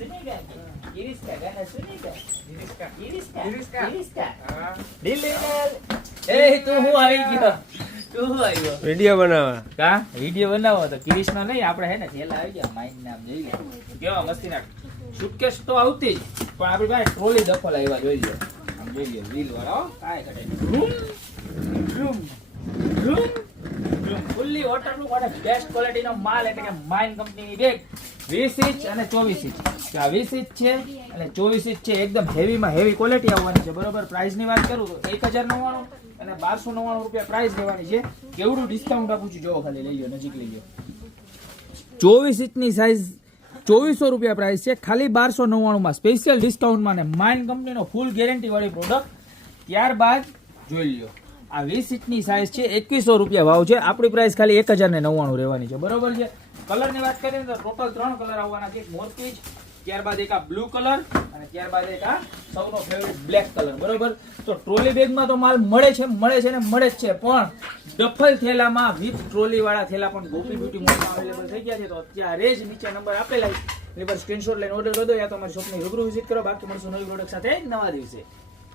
सुनेगा किरिस्का गाना सुनेगा गिरीश का किरिस्का किरिस्का। किरिस्का હા દિલ એ તું હું આવી ગયો તું હું આવ્યો વિડીયો બનાવવા કા વિડિયો બનાવો તો કિરિશનો નહીં આપણે હે ને થેલા આવી ગયા માઈન નામ જોઈ લે કેવા મસ્તીના સુટકેસ તો આવતી જ પણ આપણી પાસે ટ્રોલી દફલ આવ્યા જોઈ લો આમ જોઈ લો વ્હીલ વાળા કાય ઘટે રૂમ રૂમ ફુલ્લી વોટરપ્રૂફ અને બેસ્ટ ક્વોલિટીનો માલ એટલે કે માઇન કંપનીની બેગ 20 ઇંચ અને 24 ઇંચ આ 20 ઇંચ છે અને 24 ઇંચ છે એકદમ હેવીમાં હેવી ક્વોલિટી આવવાની છે બરોબર પ્રાઇસની વાત કરું તો 1099 અને 1299 રૂપિયા પ્રાઇસ રહેવાની છે કેવડું ડિસ્કાઉન્ટ આપું છું જોવો ખાલી લઈ લો નજીક લઈ લો 24 ઇંચની સાઈઝ 2400 રૂપિયા પ્રાઇસ છે ખાલી 1299 માં સ્પેશિયલ ડિસ્કાઉન્ટમાં ને માઇન કંપનીનો ફૂલ ગેરંટી વાળી પ્રોડક્ટ ત્યારબાદ જોઈ લ્યો આ 20 ઇંચની સાઈઝ છે 2100 રૂપિયા ભાવ છે આપણી પ્રાઇસ ખાલી 1099 રહેવાની છે બરોબર છે કલરની વાત કરીએ તો ટોટલ 3 કલર આવવાના છે એક મોરપીચ ત્યારબાદ એક આ બ્લુ કલર અને ત્યારબાદ એક આ સૌનો ફેવરિટ બ્લેક કલર બરોબર તો ટ્રોલી બેગમાં તો માલ મળે છે ને મળે જ છે પણ ડફલ થેલામાં વિથ ટ્રોલી વાળા થેલા પણ ગોપી બ્યુટી મોલમાં અવેલેબલ થઈ ગયા છે તો અત્યારે જ નીચે નંબર આપેલા છે એની પર સ્ક્રીનશોટ લઈને ઓર્ડર કરી દો યા તો અમારી શોપની રૂબરૂ વિઝિટ કરો બાકી મળશું નવી પ્રોડક્ટ સાથે નવા દિવસે